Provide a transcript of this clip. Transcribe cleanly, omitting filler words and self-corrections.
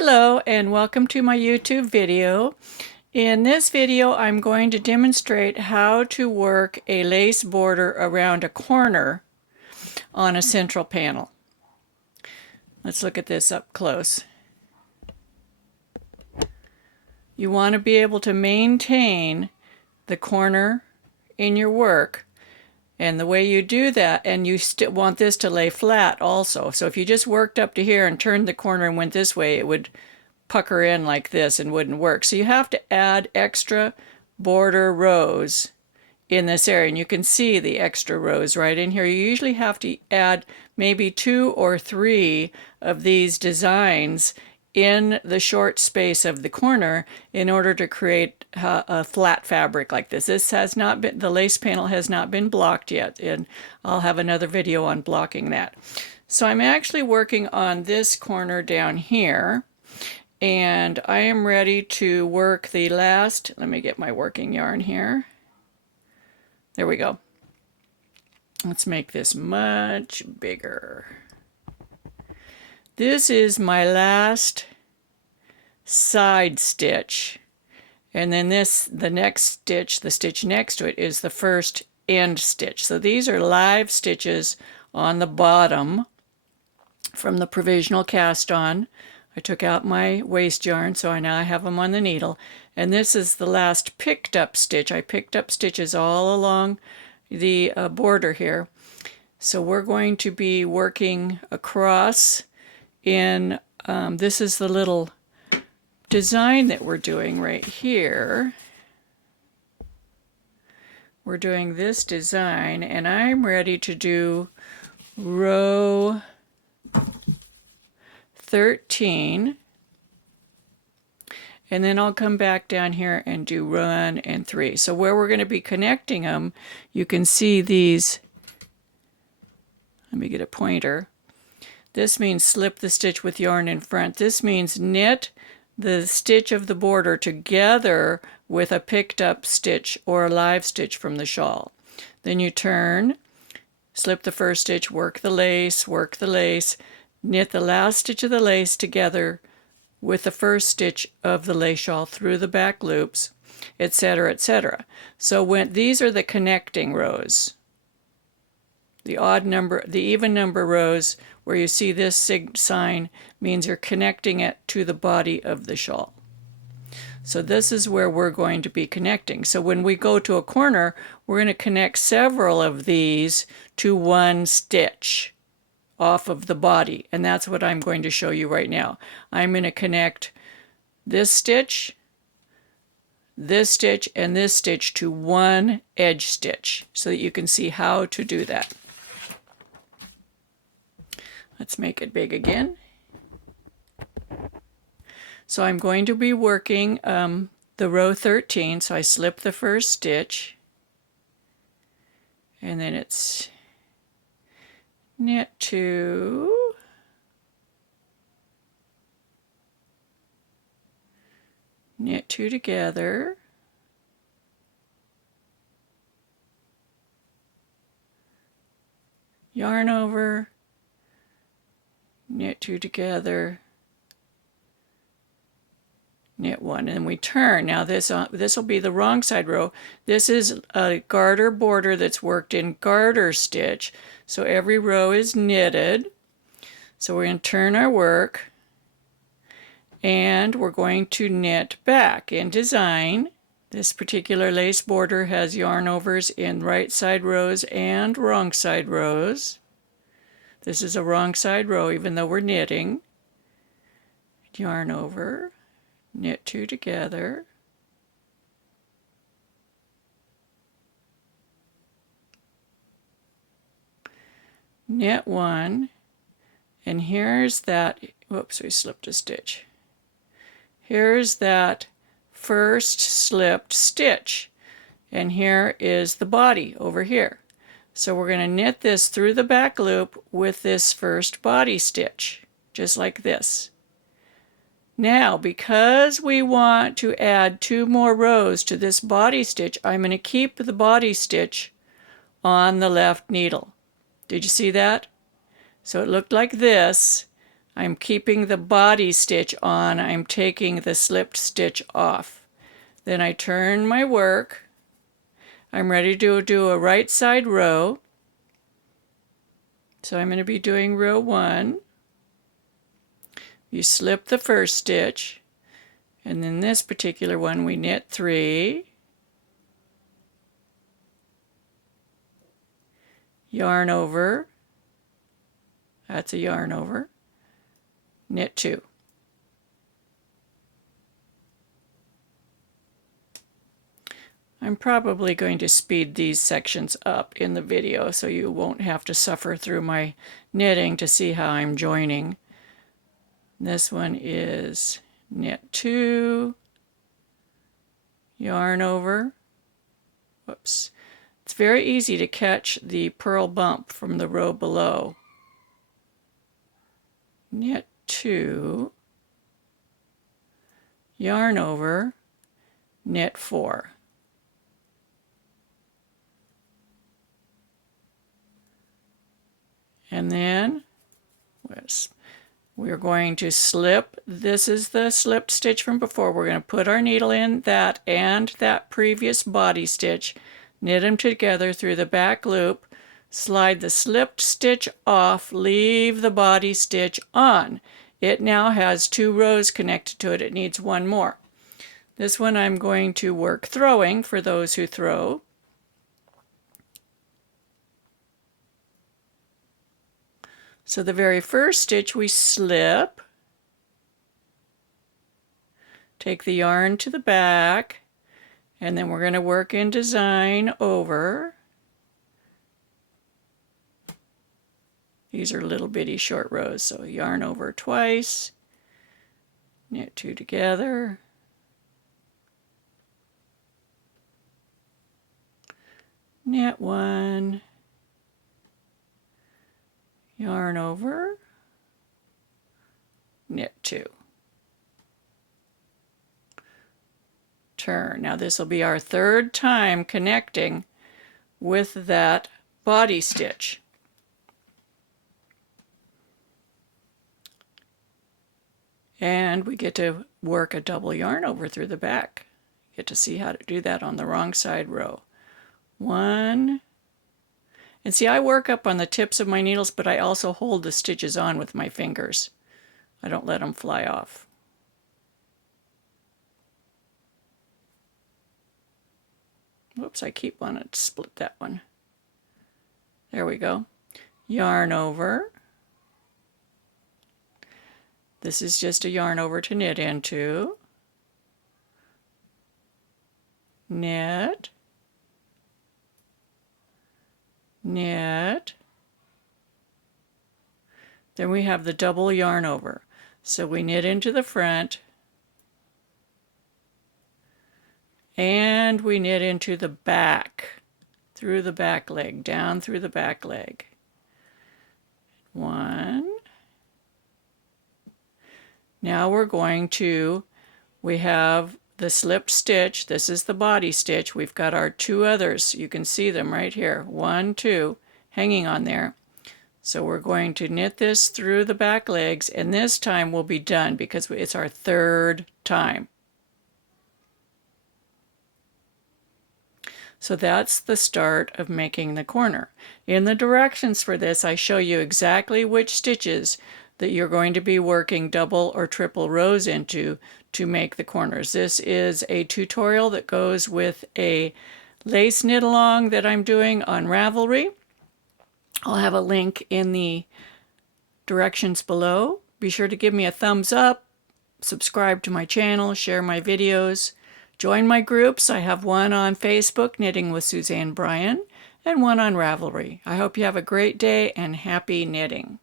Hello and welcome to my YouTube video. In this video I'm going to demonstrate how to work a lace border around a corner on a central panel. Let's look at this up close. You want to be able to maintain the corner in your work, and the way you do that, and you still want this to lay flat also. So if you just worked up to here and turned the corner and went this way, it would pucker in like this and wouldn't work. So you have to add extra border rows in this area, and you can see the extra rows right in here. You usually have to add maybe 2 or 3 of these designs in the short space of the corner in order to create a flat fabric like this. This has not been, the lace panel has not been blocked yet, and I'll have another video on blocking that. So I'm actually working on this corner down here, and I am ready to work the last, let me get my working yarn here. There we go. Let's make this much bigger. This is my last side stitch, and then the next stitch, the stitch next to it, is the first end stitch. So these are live stitches on the bottom from the provisional cast on. I took out my waste yarn, so I now have them on the needle, and this is the last picked up stitch. I picked up stitches all along the border here. So we're going to be working across in, this is the little design that we're doing right here. We're doing this design, and I'm ready to do row 13, and then I'll come back down here and do run and 3. So where we're going to be connecting them, you can see these. Let me get a pointer. This means slip the stitch with yarn in front. This means knit the stitch of the border together with a picked up stitch or a live stitch from the shawl. Then you turn, slip the first stitch, work the lace, knit the last stitch of the lace together with the first stitch of the lace shawl through the back loops, etc., etc. So when these are the connecting rows, the odd number, the even number rows where you see this sign means you're connecting it to the body of the shawl. So this is where we're going to be connecting. So when we go to a corner, we're going to connect several of these to one stitch off of the body, and that's what I'm going to show you right now. I'm going to connect this stitch, and this stitch to one edge stitch so that you can see how to do that. Let's make it big again. So I'm going to be working the row 13, so I slip the first stitch, and then it's knit 2, knit 2 together, yarn over, knit 2 together, knit 1, and then we turn. Now this will be the wrong side row. This is a garter border that's worked in garter stitch, so every row is knitted. So we're going to turn our work, and we're going to knit back. In design, this particular lace border has yarn overs in right side rows and wrong side rows. This is a wrong side row even though we're knitting. Yarn over, knit 2 together, knit 1, and here's that, whoops, we slipped a stitch. Here's that first slipped stitch, and here is the body over here. So we're going to knit this through the back loop with this first body stitch, just like this. Now, because we want to add 2 more rows to this body stitch, I'm going to keep the body stitch on the left needle. Did you see that? So it looked like this. I'm keeping the body stitch on. I'm taking the slipped stitch off. Then I turn my work. I'm ready to do a right side row. So I'm going to be doing row 1. You slip the first stitch, and in this particular one we knit 3, yarn over, that's a yarn over, knit 2. I'm probably going to speed these sections up in the video so you won't have to suffer through my knitting to see how I'm joining. This one is knit 2, yarn over, whoops. It's very easy to catch the purl bump from the row below. Knit 2, yarn over, knit 4. And then we're going to slip, this is the slipped stitch from before, we're going to put our needle in that and that previous body stitch, knit them together through the back loop, slide the slipped stitch off, leave the body stitch on. It now has 2 rows connected to it, it needs 1 more. This one I'm going to work throwing for those who throw. So the very first stitch we slip, take the yarn to the back, and then we're going to work in design over. These are little bitty short rows, so yarn over twice, knit 2 together, knit 1, yarn over, knit 2. Turn. Now this will be our 3rd time connecting with that body stitch. And we get to work a double yarn over through the back. You get to see how to do that on the wrong side row. 1, and see, I work up on the tips of my needles, but I also hold the stitches on with my fingers. I don't let them fly off. Whoops, I keep wanting to split that one. There we go. Yarn over. This is just a yarn over to knit into. Knit. Knit. Then we have the double yarn over. So we knit into the front and we knit into the back, through the back leg, down through the back leg. 1. Now we're going to, we have the slipped stitch, this is the body stitch, we've got our 2 others, you can see them right here, 1, 2, hanging on there. So we're going to knit this through the back legs, and this time we'll be done because it's our 3rd time. So that's the start of making the corner. In the directions for this, I show you exactly which stitches that you're going to be working double or triple rows into to make the corners. This is a tutorial that goes with a lace knit along that I'm doing on Ravelry. I'll have a link in the directions below. Be sure to give me a thumbs up, subscribe to my channel, share my videos, join my groups. I have one on Facebook, Knitting with Suzanne Bryan, and one on Ravelry. I hope you have a great day and happy knitting.